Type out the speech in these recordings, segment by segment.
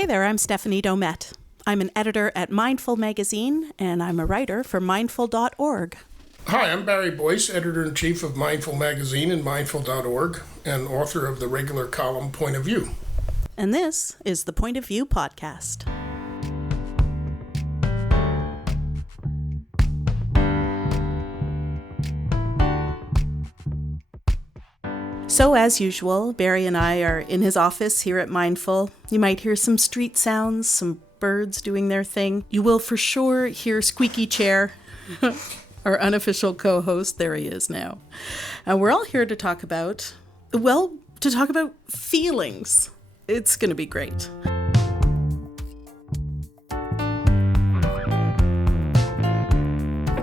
Hey there, I'm Stephanie Domet. I'm an editor at Mindful magazine, and I'm a writer for mindful.org. Hi, I'm Barry Boyce, editor-in-chief of Mindful magazine and mindful.org, and author of the regular column Point of View. And this is the Point of View podcast. So as usual, Barry and I are in his office here at Mindful. You might hear some street sounds, some birds doing their thing. You will for sure hear Squeaky Chair, our unofficial co-host. There he is now. And we're all here to talk about, feelings. It's going to be great.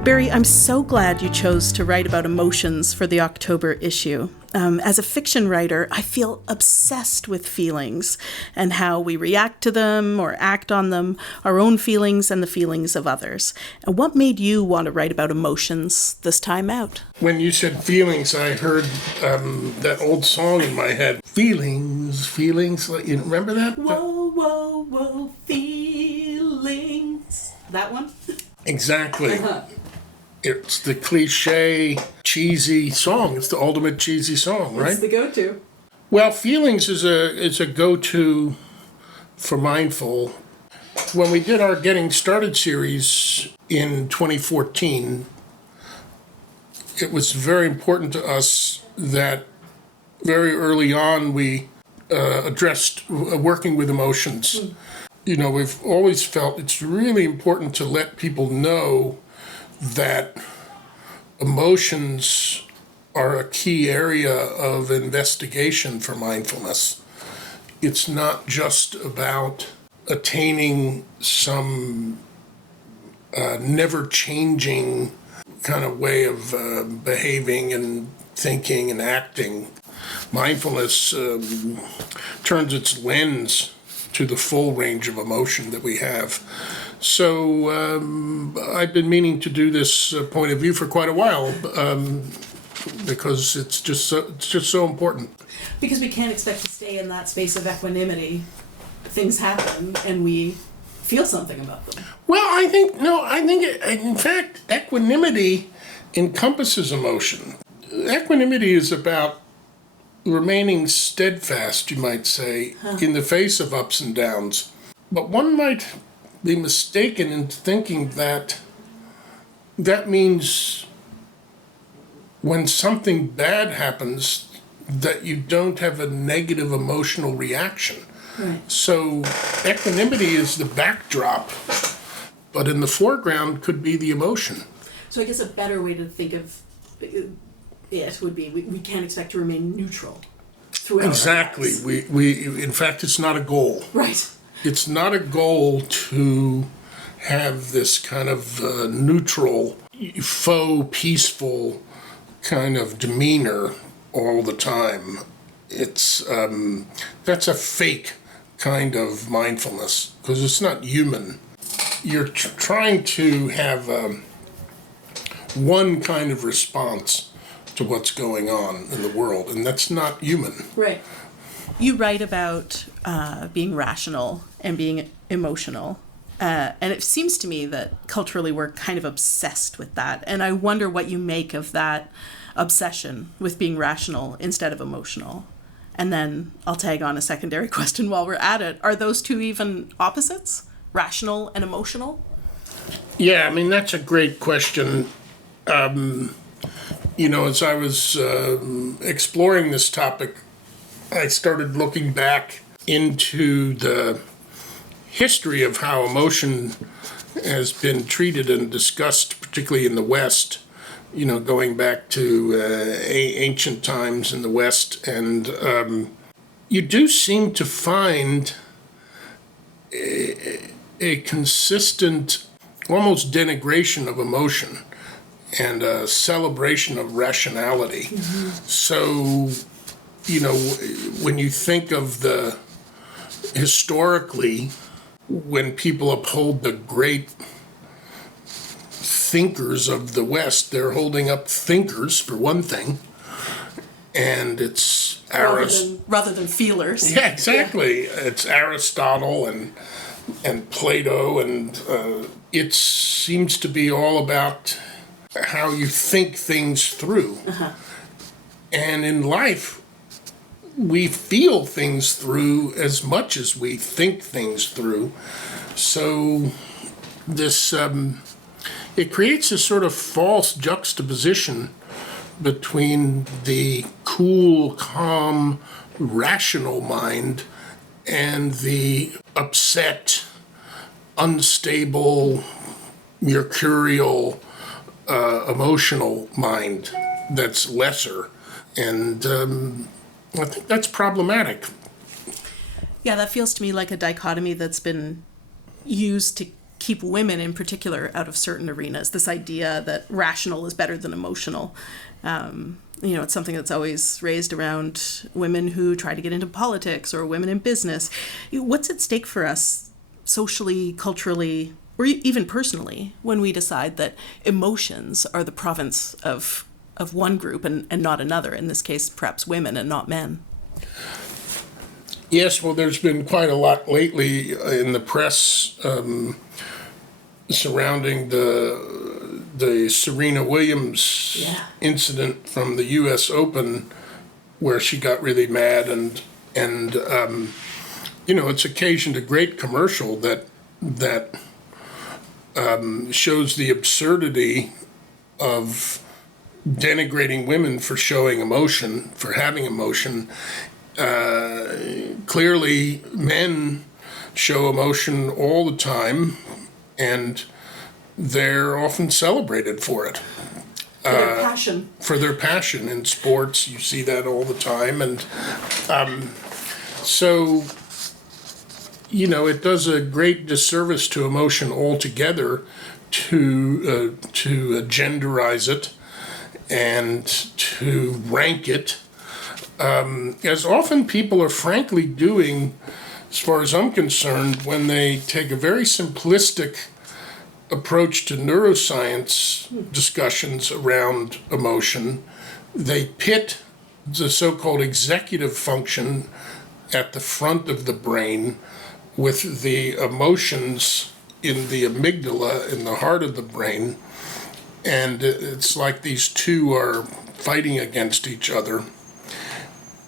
Barry, I'm so glad you chose to write about emotions for the October issue. As a fiction writer, I feel obsessed with feelings and how we react to them or act on them, our own feelings and the feelings of others. And what made you want to write about emotions this time out? When you said feelings, I heard that old song in my head. Feelings. You remember that? Whoa, whoa, whoa, feelings. That one? Exactly. Uh-huh. It's the cliche, cheesy song. It's the ultimate cheesy song, right? It's the go-to. Well, feelings is a go-to for Mindful. When we did our Getting Started series in 2014, it was very important to us that very early on we addressed working with emotions. You know, we've always felt it's really important to let people know that emotions are a key area of investigation for mindfulness. It's not just about attaining some never-changing kind of way of behaving and thinking and acting. Mindfulness turns its lens to the full range of emotion that we have. So I've been meaning to do this point of view for quite a while because it's just so important. Because we can't expect to stay in that space of equanimity. Things happen and we feel something about them. Well, in fact, equanimity encompasses emotion. Equanimity is about remaining steadfast, you might say, in the face of ups and downs. But one might be mistaken in thinking that means when something bad happens that you don't have a negative emotional reaction. Right. So equanimity is the backdrop, but in the foreground could be the emotion. So I guess a better way to think of it would be we can't expect to remain neutral throughout. Exactly. We in fact, it's not a goal. Right. It's not a goal to have this kind of neutral, faux, peaceful kind of demeanor all the time. It's that's a fake kind of mindfulness because it's not human. You're trying to have one kind of response to what's going on in the world, and that's not human. Right. You write about being rational and being emotional, and it seems to me that culturally we're kind of obsessed with that, and I wonder what you make of that obsession with being rational instead of emotional. And then I'll tag on a secondary question while we're at it. Are those two even opposites? Rational and emotional? Yeah, I mean, that's a great question. You know, as I was exploring this topic, I started looking back into the history of how emotion has been treated and discussed, particularly in the West, you know, going back to ancient times in the West. And you do seem to find a consistent, almost denigration of emotion and a celebration of rationality. Mm-hmm. So, you know, when you think of the historically, when people uphold the great thinkers of the West, they're holding up thinkers for one thing, and it's rather than feelers. Yeah, exactly. Yeah. It's Aristotle and Plato, and it seems to be all about how you think things through. Uh-huh. And in life, we feel things through as much as we think things through. So this it creates a sort of false juxtaposition between the cool, calm, rational mind and the upset, unstable, mercurial, emotional mind that's lesser. And I think that's problematic. Yeah, that feels to me like a dichotomy that's been used to keep women in particular out of certain arenas. This idea that rational is better than emotional. It's something that's always raised around women who try to get into politics or women in business. What's at stake for us socially, culturally, or even personally when we decide that emotions are the province of one group and not another, in this case, perhaps women and not men? Yes, well, there's been quite a lot lately in the press surrounding the Serena Williams incident from the U.S. Open, where she got really mad, and it's occasioned a great commercial that shows the absurdity of denigrating women for showing emotion, for having emotion. Clearly, men show emotion all the time, and they're often celebrated for it. For their passion. For their passion in sports, you see that all the time, and so it does a great disservice to emotion altogether to genderize it and to rank it, as often people are frankly doing, as far as I'm concerned, when they take a very simplistic approach to neuroscience discussions around emotion. They pit the so-called executive function at the front of the brain with the emotions in the amygdala, in the heart of the brain. And it's like these two are fighting against each other.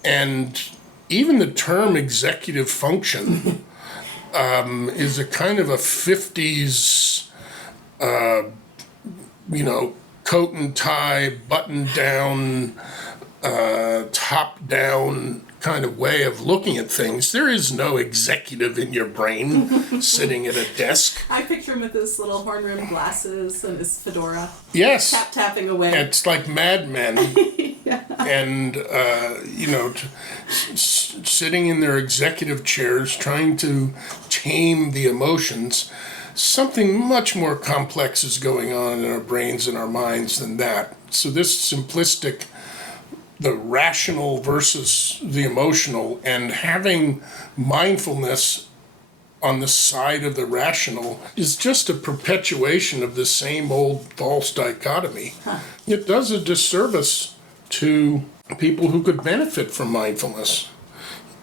And even the term executive function is a kind of a 50s, coat and tie, button down, top down kind of way of looking at things. There is no executive in your brain sitting at a desk. I picture him with his little horn-rimmed glasses and his fedora. Yes. Tapping away. It's like Mad Men. Yeah. And, sitting in their executive chairs trying to tame the emotions. Something much more complex is going on in our brains and our minds than that. So this simplistic, the rational versus the emotional, and having mindfulness on the side of the rational is just a perpetuation of the same old false dichotomy. Huh. It does a disservice to people who could benefit from mindfulness.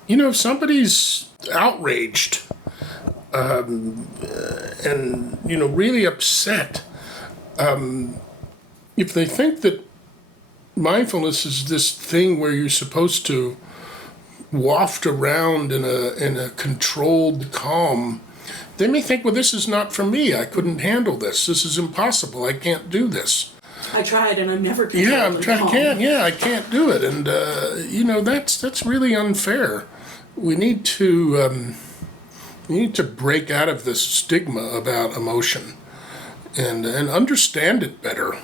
If somebody's outraged and really upset, if they think that mindfulness is this thing where you're supposed to waft around in a controlled calm, they may think, well, this is not for me. I couldn't handle this. This is impossible. I can't do this. I tried and I'm never calm. I can't do it. And, that's really unfair. We need to break out of this stigma about emotion and understand it better.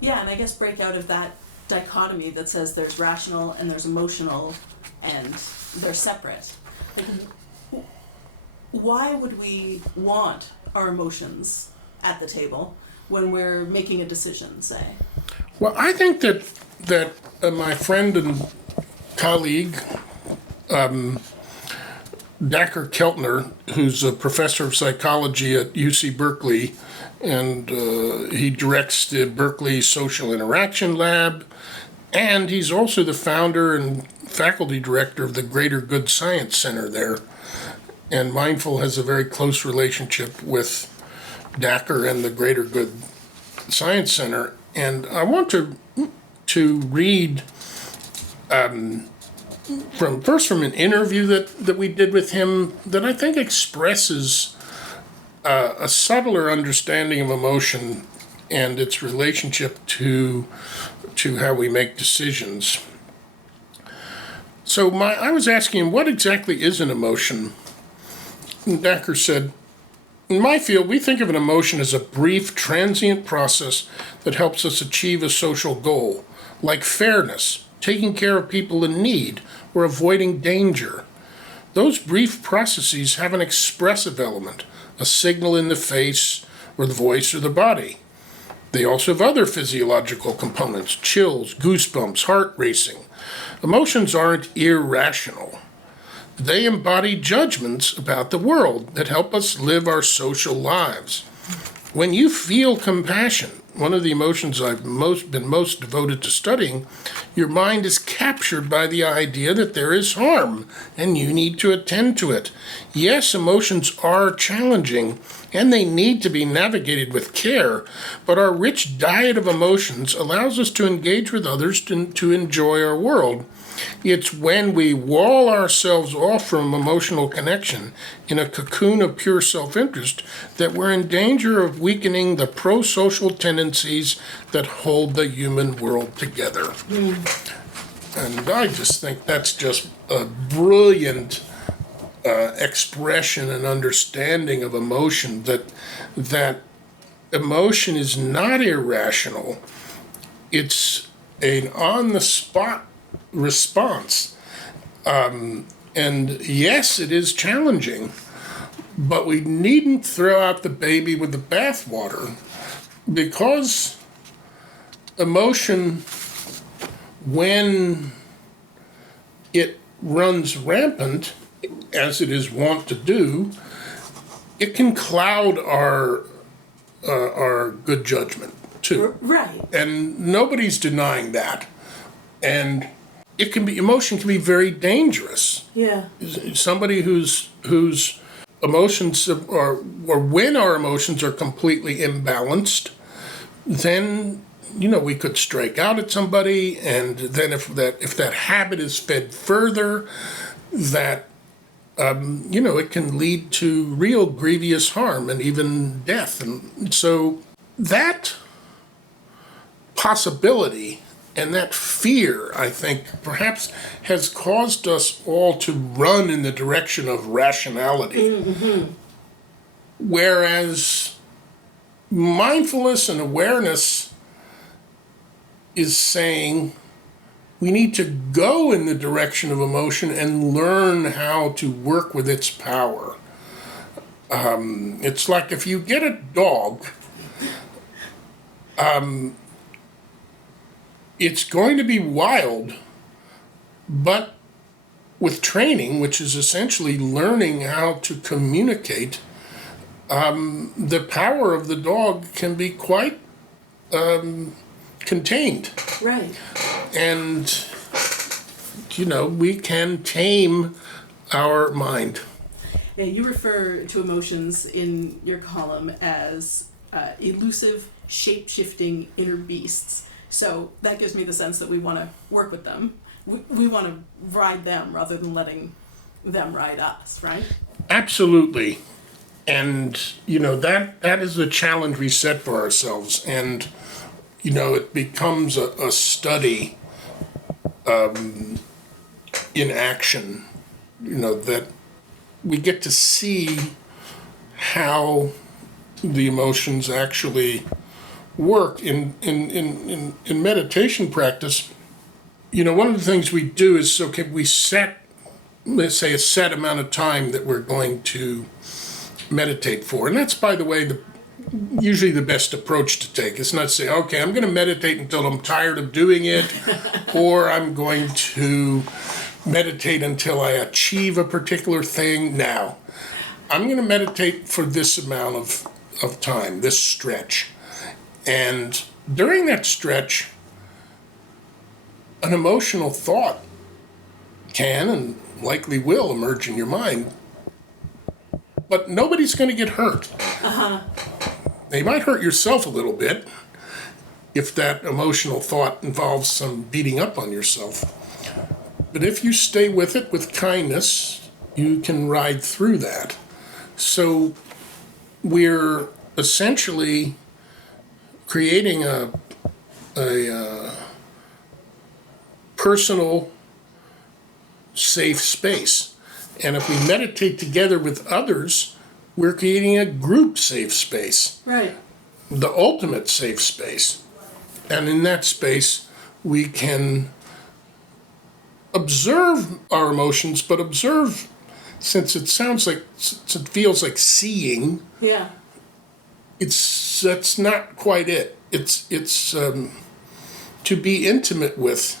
Yeah, and I guess break out of that dichotomy that says there's rational and there's emotional and they're separate. Why would we want our emotions at the table when we're making a decision, say? Well, I think that my friend and colleague, Dacher Keltner, who's a professor of psychology at UC Berkeley, and he directs the Berkeley Social Interaction Lab, And he's also the founder and faculty director of the Greater Good Science Center there. And Mindful has a very close relationship with Dacker and the Greater Good Science Center. And I want to read from an interview that we did with him that I think expresses a subtler understanding of emotion and its relationship to how we make decisions. So I was asking him, what exactly is an emotion? And Dacker said, in my field, we think of an emotion as a brief, transient process that helps us achieve a social goal, like fairness, taking care of people in need, or avoiding danger. Those brief processes have an expressive element, a signal in the face, or the voice, or the body. They also have other physiological components, chills, goosebumps, heart racing. Emotions aren't irrational. They embody judgments about the world that help us live our social lives. When you feel compassion, one of the emotions I've been most devoted to studying, your mind is captured by the idea that there is harm and you need to attend to it. Yes, emotions are challenging and they need to be navigated with care, but our rich diet of emotions allows us to engage with others to enjoy our world. It's when we wall ourselves off from emotional connection in a cocoon of pure self-interest that we're in danger of weakening the pro-social tendencies that hold the human world together. And I just think that's just a brilliant expression and understanding of emotion, that emotion is not irrational. It's an on-the-spot response. And yes, it is challenging, but we needn't throw out the baby with the bathwater, because emotion, when it runs rampant, as it is wont to do, it can cloud our good judgment too. Right. And nobody's denying that. And emotion can be very dangerous. Yeah. Somebody whose emotions or when our emotions are completely imbalanced, then we could strike out at somebody, and then if that habit is fed further, that it can lead to real grievous harm and even death. And so that possibility and that fear, I think, perhaps has caused us all to run in the direction of rationality. Mm-hmm. Whereas mindfulness and awareness is saying we need to go in the direction of emotion and learn how to work with its power. It's like if you get a dog, it's going to be wild, but with training, which is essentially learning how to communicate, the power of the dog can be quite contained. Right. And, we can tame our mind. Yeah, you refer to emotions in your column as elusive, shape-shifting inner beasts. So that gives me the sense that we want to work with them. We want to ride them rather than letting them ride us, right? Absolutely. And, that is the challenge we set for ourselves. And, it becomes a study in action, that we get to see how the emotions actually work in meditation practice. One of the things we do is, we set, let's say, a set amount of time that we're going to meditate for. And that's, by the way, usually the best approach to take. It's not to say, okay, I'm going to meditate until I'm tired of doing it, or I'm going to meditate until I achieve a particular thing. Now, I'm going to meditate for this amount of time, this stretch. And during that stretch, an emotional thought can and likely will emerge in your mind, but nobody's going to get hurt. They might hurt yourself a little bit if that emotional thought involves some beating up on yourself. But if you stay with it with kindness, you can ride through that. So we're essentially creating a personal, safe space. And if we meditate together with others, we're creating a group safe space. Right. The ultimate safe space. And in that space, we can observe our emotions, but observe, since it feels like seeing. Yeah. That's not quite it. It's to be intimate with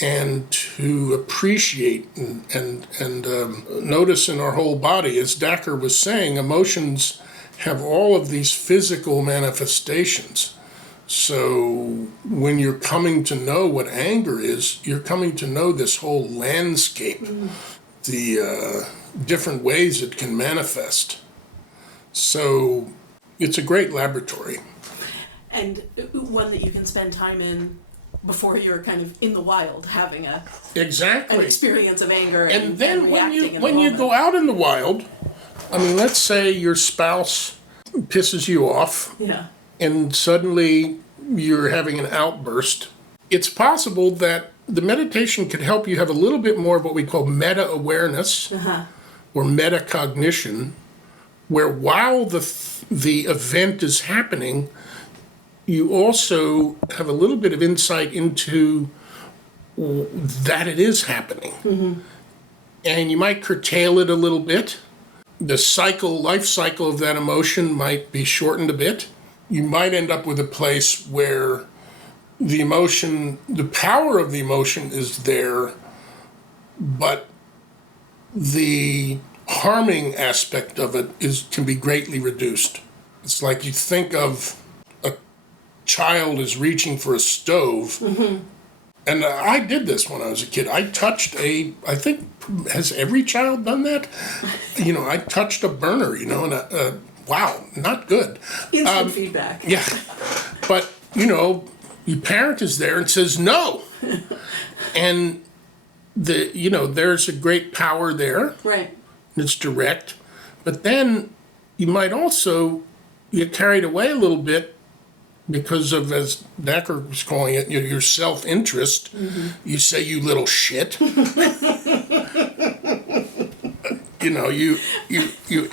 and to appreciate and notice in our whole body. As Dacher was saying, emotions have all of these physical manifestations. So when you're coming to know what anger is, you're coming to know this whole landscape, the different ways it can manifest. So it's a great laboratory. And one that you can spend time in before you're kind of in the wild having an experience of anger and then reacting when you go out in the wild, I mean, let's say your spouse pisses you off. Yeah. And suddenly you're having an outburst. It's possible that the meditation could help you have a little bit more of what we call meta-awareness or metacognition, where while the event is happening, you also have a little bit of insight into that it is happening. And you might curtail it a little bit. The life cycle of that emotion might be shortened a bit. You might end up with a place where the power of the emotion is there, but the harming aspect of it can be greatly reduced. It's like you think of a child as reaching for a stove. And I did this when I was a kid. I think, has every child done that? I touched a burner, and wow, not good. Instant feedback. Yeah. But, your parent is there and says no. And there's a great power there. Right. It's direct. But then you might also get carried away a little bit because of, as Dacher was calling it, your self-interest. You say, you little shit. You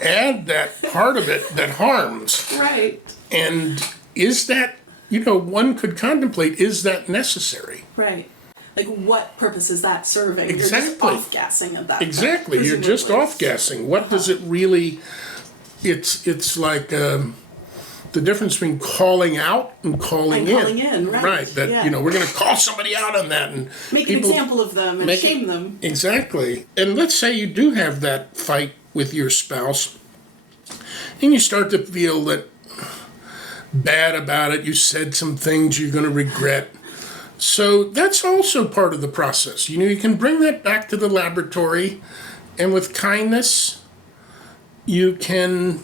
add that part of it that harms. Right. And is that, one could contemplate, is that necessary? Right. Like, what purpose is that serving? Exactly. You're just off-gassing at that Exactly. point, You're just off-gassing. What does it really... It's like the difference between calling out and calling in. Calling in, right. Right. That, we're going to call somebody out on that. And make an example of them and shame them. Exactly. And let's say you do have that fight with your spouse, and you start to feel bad about it. You said some things you're going to regret. So that's also part of the process. You can bring that back to the laboratory, and with kindness, you can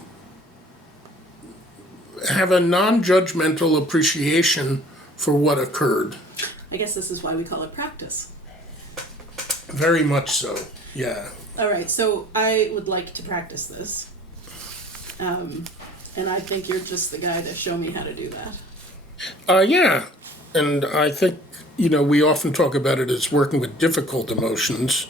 have a non-judgmental appreciation for what occurred. I guess this is why we call it practice. Very much so, yeah. All right, so I would like to practice this. And I think you're just the guy to show me how to do that. Yeah, and I think, we often talk about it as working with difficult emotions.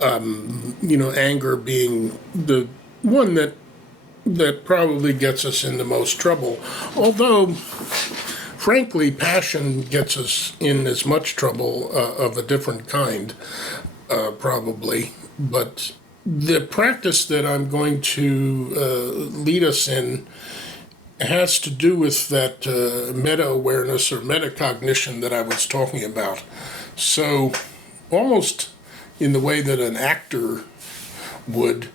Anger being the one that probably gets us in the most trouble. Although, frankly, passion gets us in as much trouble of a different kind, probably. But the practice that I'm going to lead us in has to do with that meta-awareness or metacognition that I was talking about. So, almost in the way that an actor would,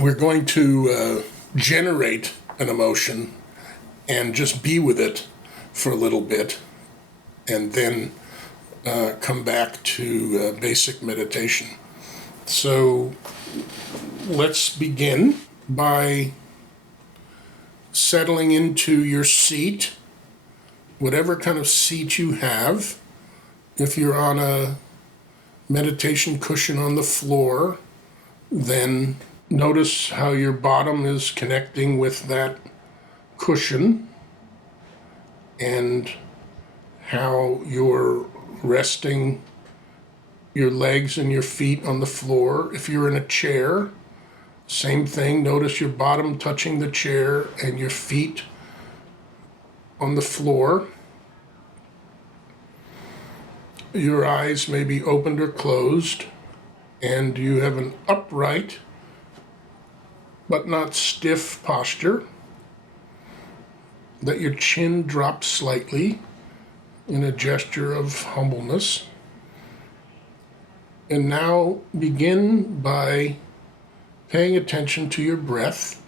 we're going to generate an emotion and just be with it for a little bit, and then come back to basic meditation. So let's begin by settling into your seat, whatever kind of seat you have. If you're on a meditation cushion on the floor, then notice how your bottom is connecting with that cushion and how you're resting your legs and your feet on the floor. If you're in a chair, same thing. Notice your bottom touching the chair and your feet on the floor. Your eyes may be opened or closed, and you have an upright but not stiff posture. Let your chin drop slightly in a gesture of humbleness. And now begin by paying attention to your breath.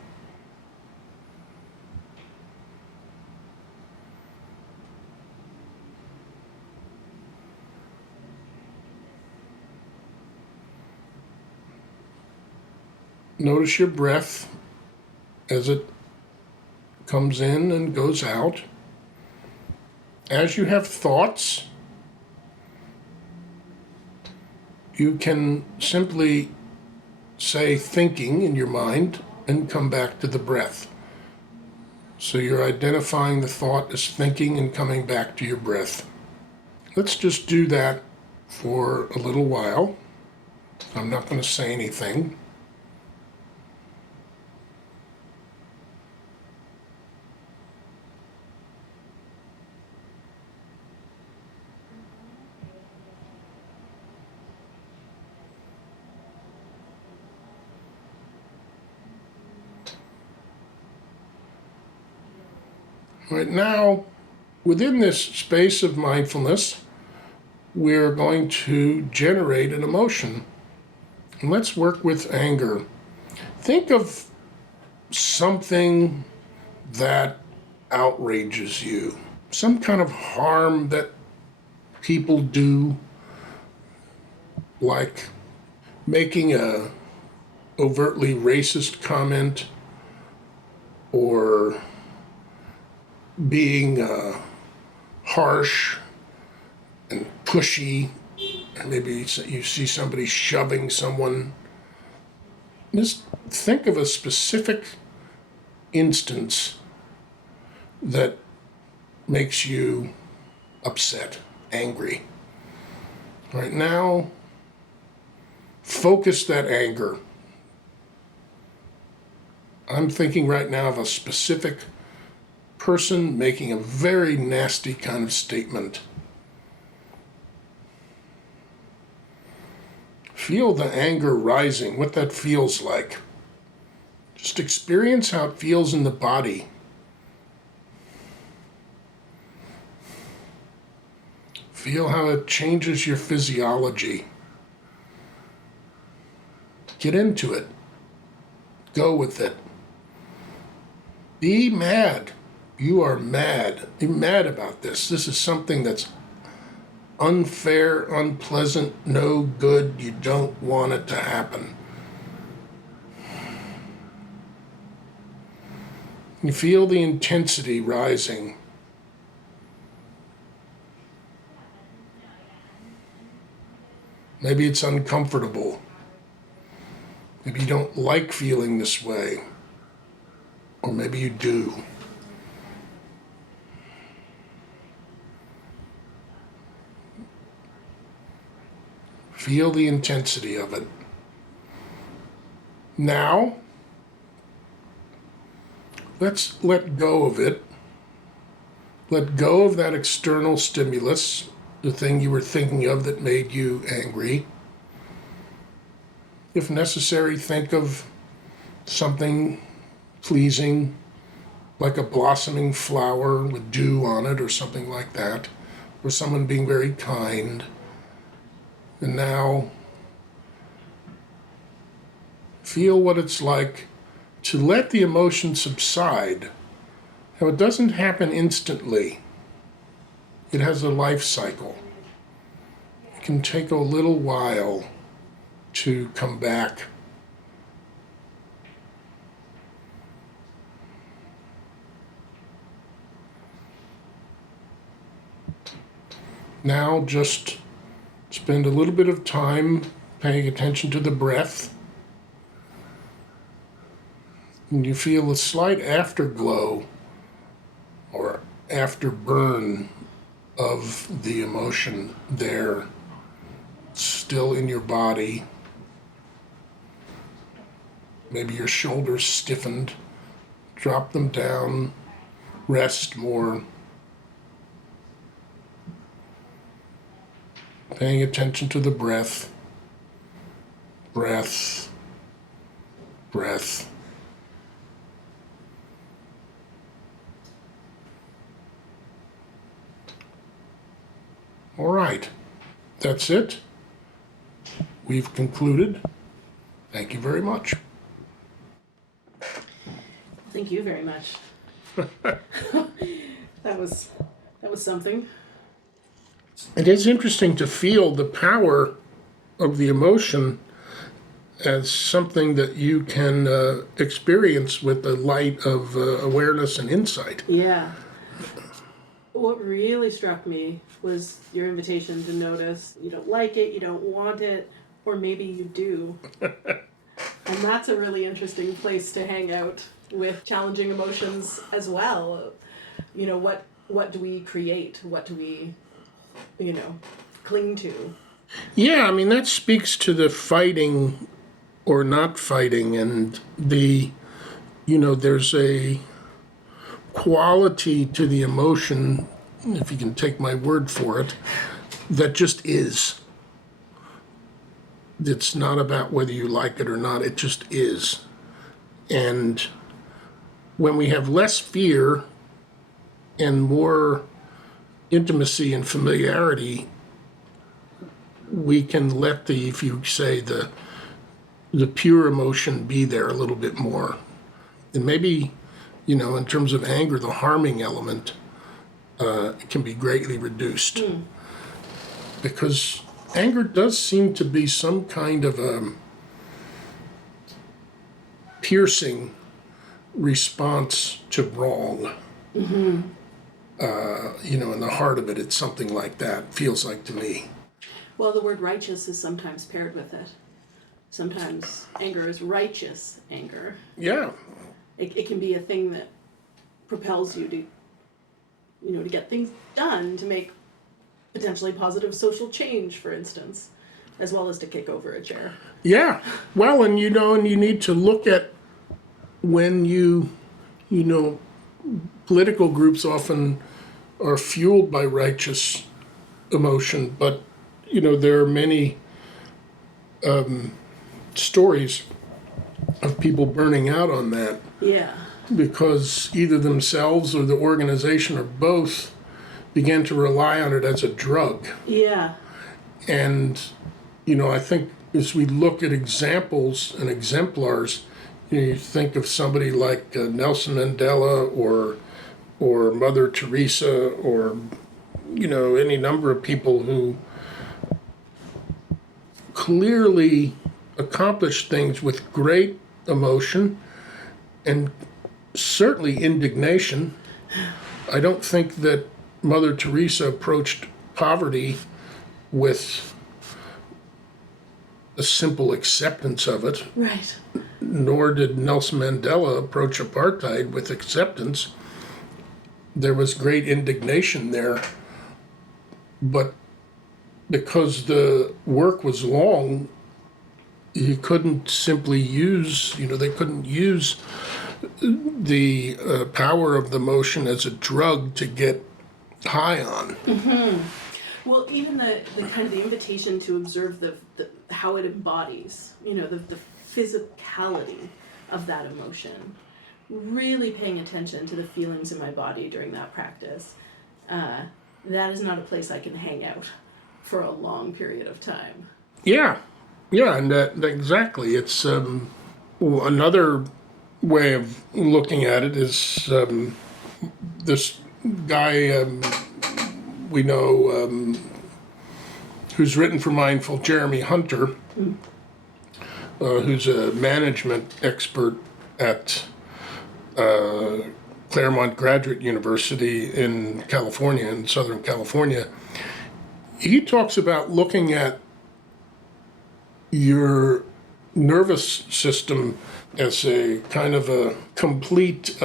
Notice your breath as it comes in and goes out. As you have thoughts, you can simply say thinking in your mind and come back to the breath. So you're identifying the thought as thinking and coming back to your breath. Let's just do that for a little while. I'm not going to say anything. Right now, within this space of mindfulness, we're going to generate an emotion. And let's work with anger. Think of something that outrages you, some kind of harm that people do, like making a overtly racist comment or being harsh and pushy, and maybe you see somebody shoving someone. Just think of a specific instance that makes you upset, angry. Right now, focus that anger. I'm thinking right now of a specific person making a very nasty kind of statement. Feel the anger rising, what that feels like. Just experience how it feels in the body. Feel how it changes your physiology. Get into it. Go with it. Be mad. You are mad. Be mad about this. This is something that's unfair, unpleasant, no good. You don't want it to happen. You feel the intensity rising. Maybe it's uncomfortable. Maybe you don't like feeling this way. Or maybe you do. Feel the intensity of it. Now, let's let go of it. Let go of that external stimulus, the thing you were thinking of that made you angry. If necessary, think of something pleasing, like a blossoming flower with dew on it or something like that, or someone being very kind. And now, feel what it's like to let the emotion subside. Now, it doesn't happen instantly. It has a life cycle. can take a little while to come back. Now just spend a little bit of time paying attention to the breath. And you feel a slight afterglow or afterburn of the emotion there, still in your body. Maybe your shoulders stiffened. Drop them down. Rest more. Paying attention to the breath. Breath. Breath. All right. That's it. We've concluded. Thank you very much. Thank you very much. That was something. It is interesting to feel the power of the emotion as something that you can experience with the light of awareness and insight. Yeah. What really struck me was your invitation to notice you don't like it, you don't want it, or maybe you do. And that's a really interesting place to hang out with challenging emotions as well. You know, what do we create? What do we, cling to? Yeah, I mean, that speaks to the fighting or not fighting, and there's a quality to the emotion, if you can take my word for it, that just is. It's not about whether you like it or not, it just is. And when we have less fear and more intimacy and familiarity, we can let if you say, the pure emotion be there a little bit more. And maybe, in terms of anger, the harming element can be greatly reduced. Because anger does seem to be some kind of a piercing response to wrong. Mm-hmm. In the heart of it, it's something like that, feels like to me. Well, the word righteous is sometimes paired with it. Sometimes anger is righteous anger. Yeah. It can be a thing that propels you to get things done, to make potentially positive social change, for instance, as well as to kick over a chair. Yeah. Well, and you need to look at when political groups often are fueled by righteous emotion, but, there are many stories of people burning out on that. Yeah. Because either themselves or the organization or both began to rely on it as a drug. Yeah. And, I think as we look at examples and exemplars, you think of somebody like Nelson Mandela or Mother Teresa or, any number of people who clearly accomplished things with great emotion and certainly indignation. I don't think that Mother Teresa approached poverty with a simple acceptance of it. Right. Nor did Nelson Mandela approach apartheid with acceptance. There was great indignation there. But because the work was long, you couldn't simply use, they couldn't use the power of the motion as a drug to get high on. Mm-hmm. Well, even the kind of the invitation to observe the how it embodies, the physicality of that emotion, really paying attention to the feelings in my body during that practice. That is not a place I can hang out for a long period of time. Yeah, and exactly. It's another way of looking at it is this guy we know, who's written for Mindful, Jeremy Hunter, who's a management expert at Claremont Graduate University in California, in Southern California. He talks about looking at your nervous system as a kind of a complete,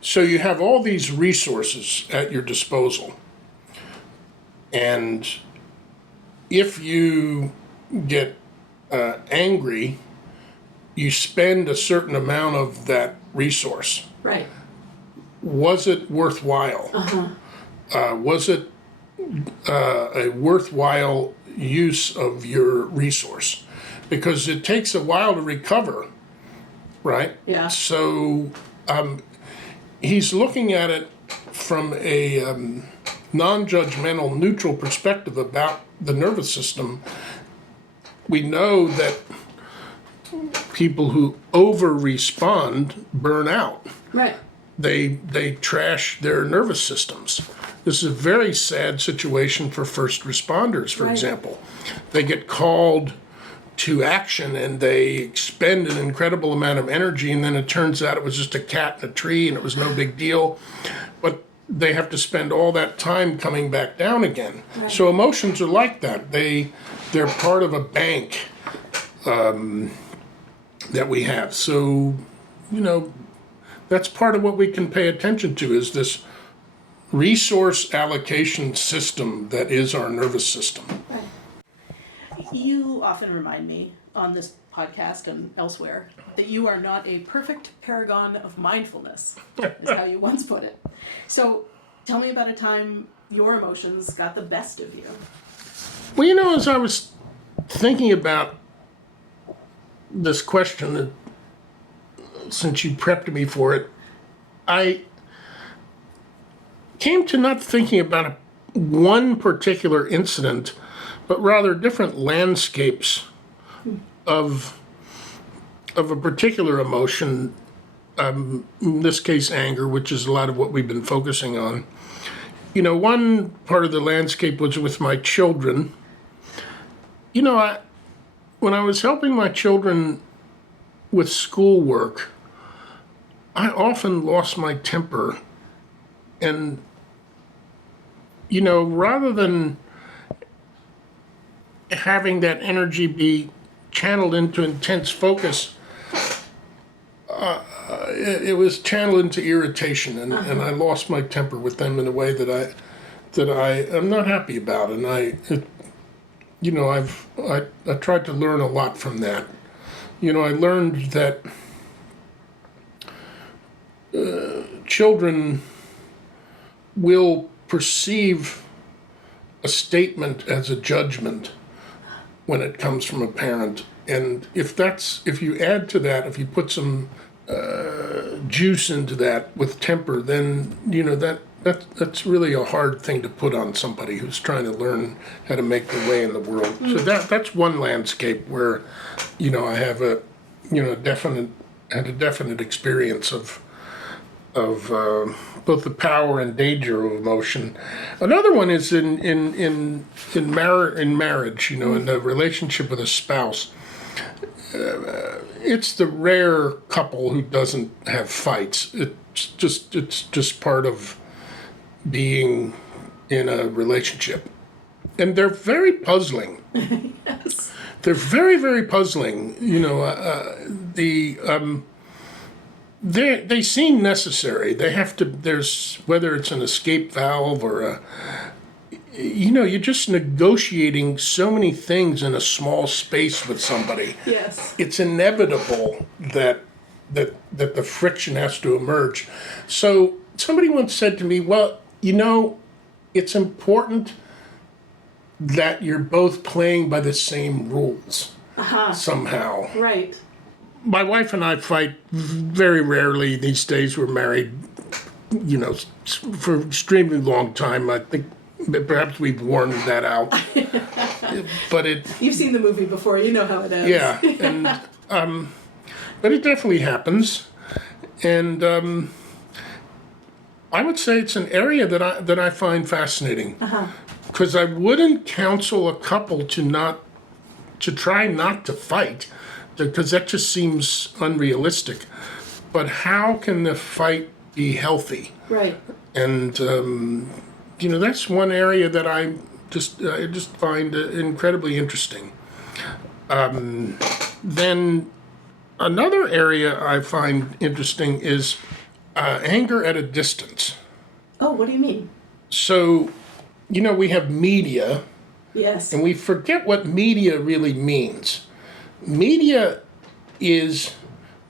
so you have all these resources at your disposal. And if you get angry, you spend a certain amount of that resource. Right. Was it worthwhile? Was it a worthwhile use of your resource? Because it takes a while to recover, right? Yeah. So he's looking at it from a non-judgmental, neutral perspective about the nervous system. We know that people who over-respond burn out. Right. They trash their nervous systems. This is a very sad situation for first responders, for example. They get called to action and they expend an incredible amount of energy, and then it turns out it was just a cat in a tree and it was no big deal. But they have to spend all that time coming back down again. Right. So emotions are like that. They're part of a bank that we have. So, that's part of what we can pay attention to, is this resource allocation system that is our nervous system. Right. You often remind me on this podcast and elsewhere that you are not a perfect paragon of mindfulness, is how you once put it. So tell me about a time your emotions got the best of you. Well, as I was thinking about this question, since you prepped me for it, I came to not thinking about one particular incident, but rather different landscapes of a particular emotion, in this case anger, which is a lot of what we've been focusing on. One part of the landscape was with my children. When I was helping my children with schoolwork, I often lost my temper. And, rather than having that energy be channeled into intense focus, it was channeled into irritation, and I lost my temper with them in a way that I am not happy about. And I tried to learn a lot from that. I learned that children will perceive a statement as a judgment when it comes from a parent. And if you add to that, if you put some juice into that with temper, then that's really a hard thing to put on somebody who's trying to learn how to make their way in the world. So that's one landscape where I have a definite experience of both the power and danger of emotion. Another one is in marriage, in the relationship with a spouse. It's the rare couple who doesn't have fights. It's just part of being in a relationship, and they're very puzzling. Yes. They're very, very puzzling. They seem necessary. They have to. There's, whether it's an escape valve or you're just negotiating so many things in a small space with somebody. Yes. It's inevitable that the friction has to emerge. So somebody once said to me, well, it's important that you're both playing by the same rules somehow. Right. My wife and I fight very rarely these days. We're married, for an extremely long time. I think perhaps we've worn that out. But you've seen the movie before. You know how it ends. Yeah, and but it definitely happens, and I would say it's an area that I find fascinating. because I wouldn't counsel a couple to try not to fight, because that just seems unrealistic. But how can the fight be healthy? Right. And that's one area that I just find incredibly interesting. Then another area I find interesting is anger at a distance. Oh, what do you mean? So, we have media, Yes. and we forget what media really means. Media is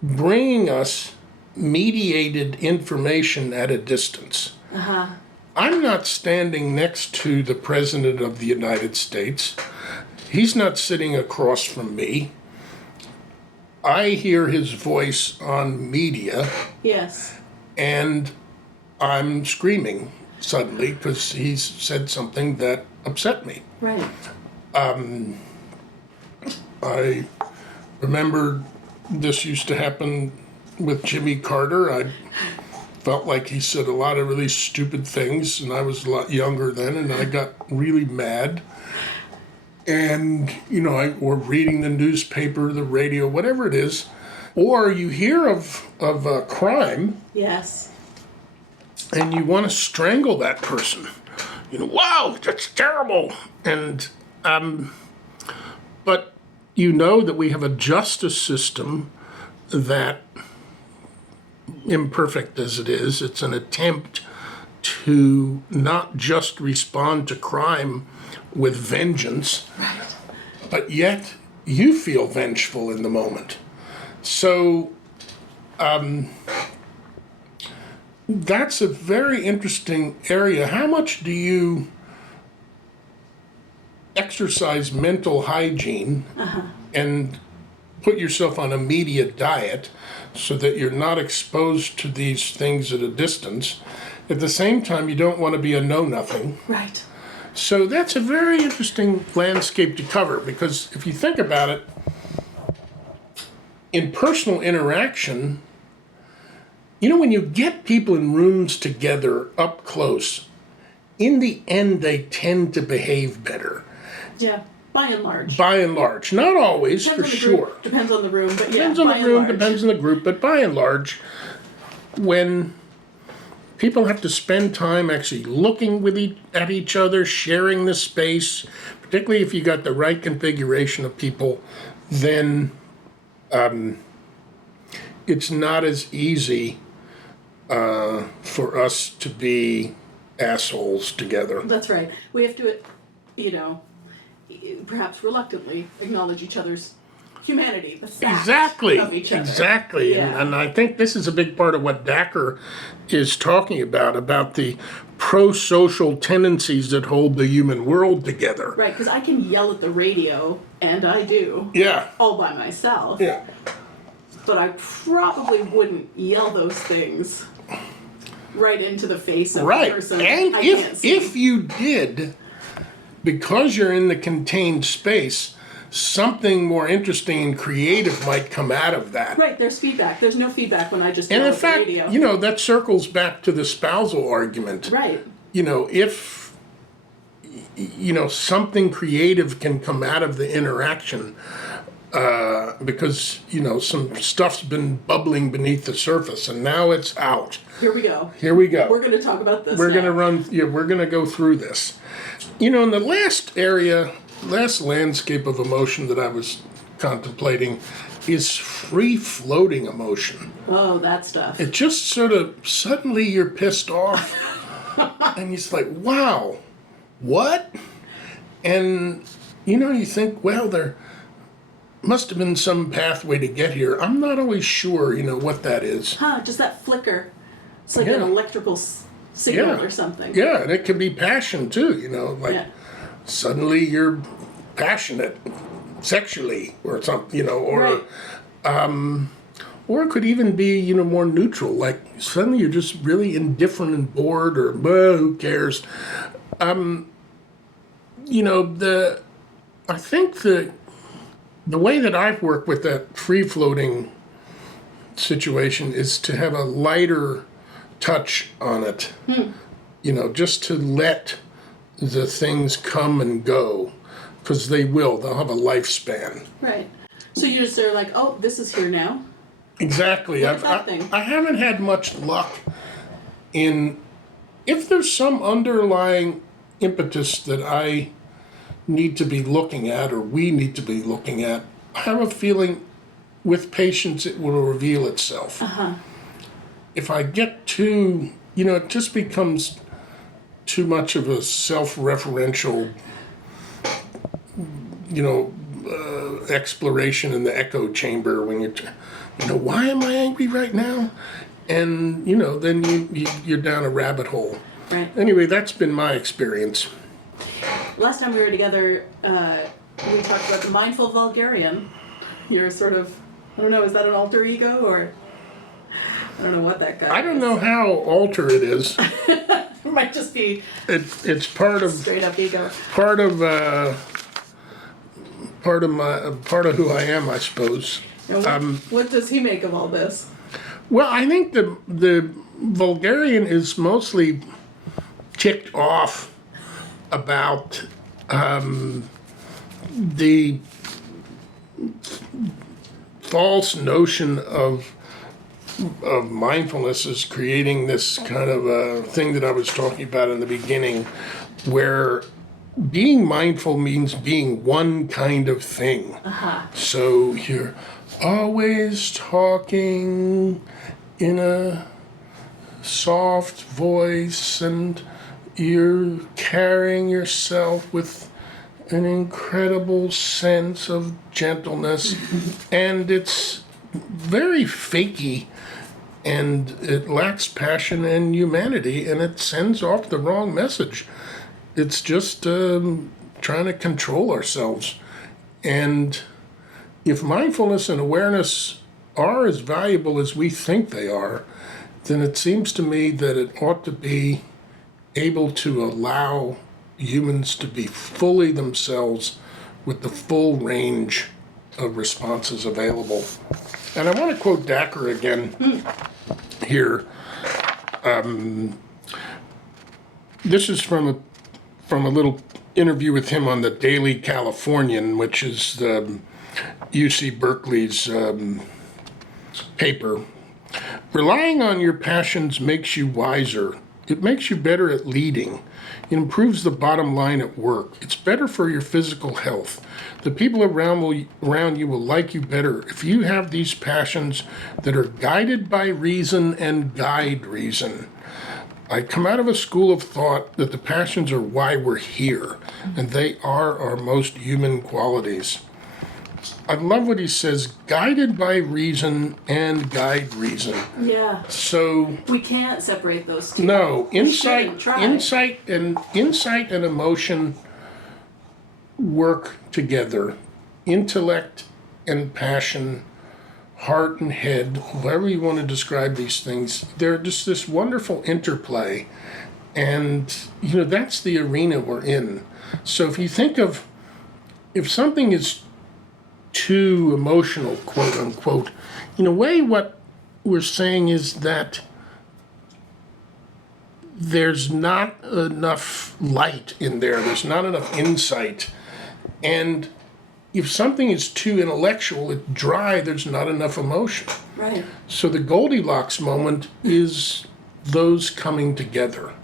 bringing us mediated information at a distance. Uh-huh. I'm not standing next to the President of the United States. He's not sitting across from me. I hear his voice on media. Yes. And I'm screaming suddenly because he's said something that upset me. Right. I remember this used to happen with Jimmy Carter. I felt like he said a lot of really stupid things, and I was a lot younger then, and I got really mad. And, or reading the newspaper, the radio, whatever it is, or you hear of a crime. Yes. And you want to strangle that person. Wow, that's terrible. And, but that we have a justice system that, imperfect as it is, it's an attempt to not just respond to crime with vengeance, but yet you feel vengeful in the moment. So, that's a very interesting area. How much do you exercise mental hygiene and put yourself on a media diet so that you're not exposed to these things at a distance? At the same time, you don't want to be a know-nothing. Right. So that's a very interesting landscape to cover, because if you think about it, in personal interaction, when you get people in rooms together up close, in the end, they tend to behave better. Yeah, by and large. By and large. Not always, Depends for on the group, sure. Depends on the room, but yeah, Depends on the by and room, large. depends on the group, but by and large, when people have to spend time actually looking at each other, sharing the space, particularly if you got the right configuration of people, then it's not as easy for us to be assholes together. That's right. We have to, perhaps reluctantly acknowledge each other's humanity, the fact of each other. Exactly. Yeah. And I think this is a big part of what Dacker is talking about the pro-social tendencies that hold the human world together. Right, because I can yell at the radio, and I do. Yeah. All by myself. Yeah. But I probably wouldn't yell those things right into the face of the person And I can't see. if you did, because you're in the contained space, something more interesting and creative might come out of that. Right, there's feedback. There's no feedback when I just And yell in at fact, the radio. that circles back to the spousal argument. Right. If something creative can come out of the interaction, because some stuff's been bubbling beneath the surface, and now it's out. Here we go. We're going to talk about this. We're now. going to go through this. In the last landscape of emotion that I was contemplating is free-floating emotion. Oh, that stuff. It just sort of, suddenly you're pissed off, and it's like, wow, what? And, you think, well, there must have been some pathway to get here. I'm not always sure, what that is. Just that flicker. It's like an electrical signal or something. Yeah, and it can be passion, too, suddenly you're passionate sexually or something, or it could even be, more neutral, like suddenly you're just really indifferent and bored, or who cares. I think the way that I've worked with that free-floating situation is to have a lighter touch on it, just to let the things come and go, because they will. They'll have a lifespan. Right. So you just are like, oh, this is here now. Exactly. I haven't had much luck in, if there's some underlying impetus that I need to be looking at, or we need to be looking at, I have a feeling with patience it will reveal itself. If I get too, it just becomes too much of a self-referential, exploration in the echo chamber when why am I angry right now? And, then you're down a rabbit hole. Right. Anyway, that's been my experience. Last time we were together, we talked about the mindful vulgarian. You're sort of, I don't know, is that an alter ego, or I don't know what that guy is. I don't know how alter it is. It might just be It's part of straight up ego. part of who I am, I suppose. And what does he make of all this? Well, I think the vulgarian is mostly ticked off about the false notion of mindfulness is creating this kind of a thing that I was talking about in the beginning, where being mindful means being one kind of thing. So you're always talking in a soft voice, and you're carrying yourself with an incredible sense of gentleness, and it's very fakey, and it lacks passion and humanity, and it sends off the wrong message. It's just trying to control ourselves. And if mindfulness and awareness are as valuable as we think they are, then it seems to me that it ought to be able to allow humans to be fully themselves with the full range of responses available. And I want to quote Dacker again here. This is from a little interview with him on the Daily Californian, which is the UC Berkeley's paper. Relying on your passions makes you wiser. It makes you better at leading. It improves the bottom line at work. It's better for your physical health. The people around you will like you better if you have these passions that are guided by reason and guide reason. I come out of a school of thought that the passions are why we're here, and they are our most human qualities. I love what he says, guided by reason and guide reason. Yeah. So We can't separate those two. no, We shouldn't try. insight and emotion work together. Intellect and passion, heart and head, however you want to describe these things, they're just this wonderful interplay. And that's the arena we're in. So if you think of, if something is too emotional, quote unquote, in a way what we're saying is that there's not enough light in there, there's not enough insight. And if something is too intellectual, it's dry, there's not enough emotion. Right. So the Goldilocks moment is those coming together.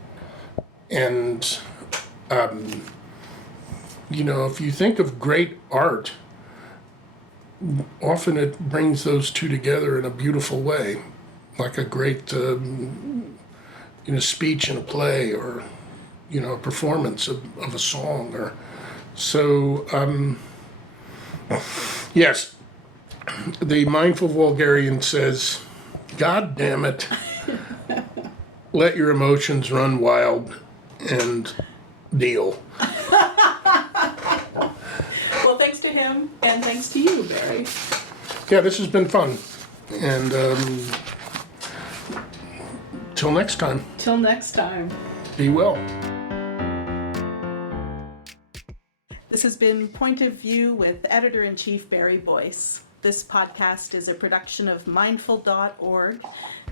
And, if you think of great art, often it brings those two together in a beautiful way, like a great speech in a play, or a performance of a song. Or so yes, the mindful vulgarian says, God damn it, let your emotions run wild and deal. Well, thanks to him, and thanks to you, Barry. Yeah, this has been fun. And till next time, Till next time. be well. This has been Point of View with Editor-in-Chief Barry Boyce. This podcast is a production of mindful.org.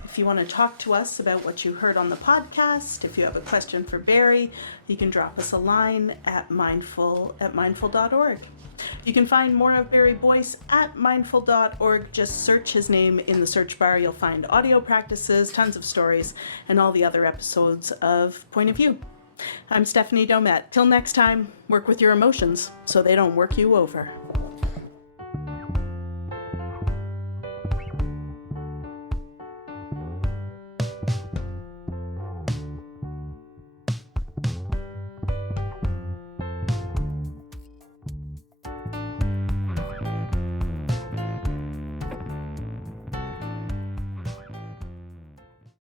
If you want to talk to us about what you heard on the podcast, if you have a question for Barry, you can drop us a line at mindful.org. You can find more of Barry Boyce at mindful.org. Just search his name in the search bar. You'll find audio practices, tons of stories, and all the other episodes of Point of View. I'm Stephanie Domet. Till next time, work with your emotions so they don't work you over.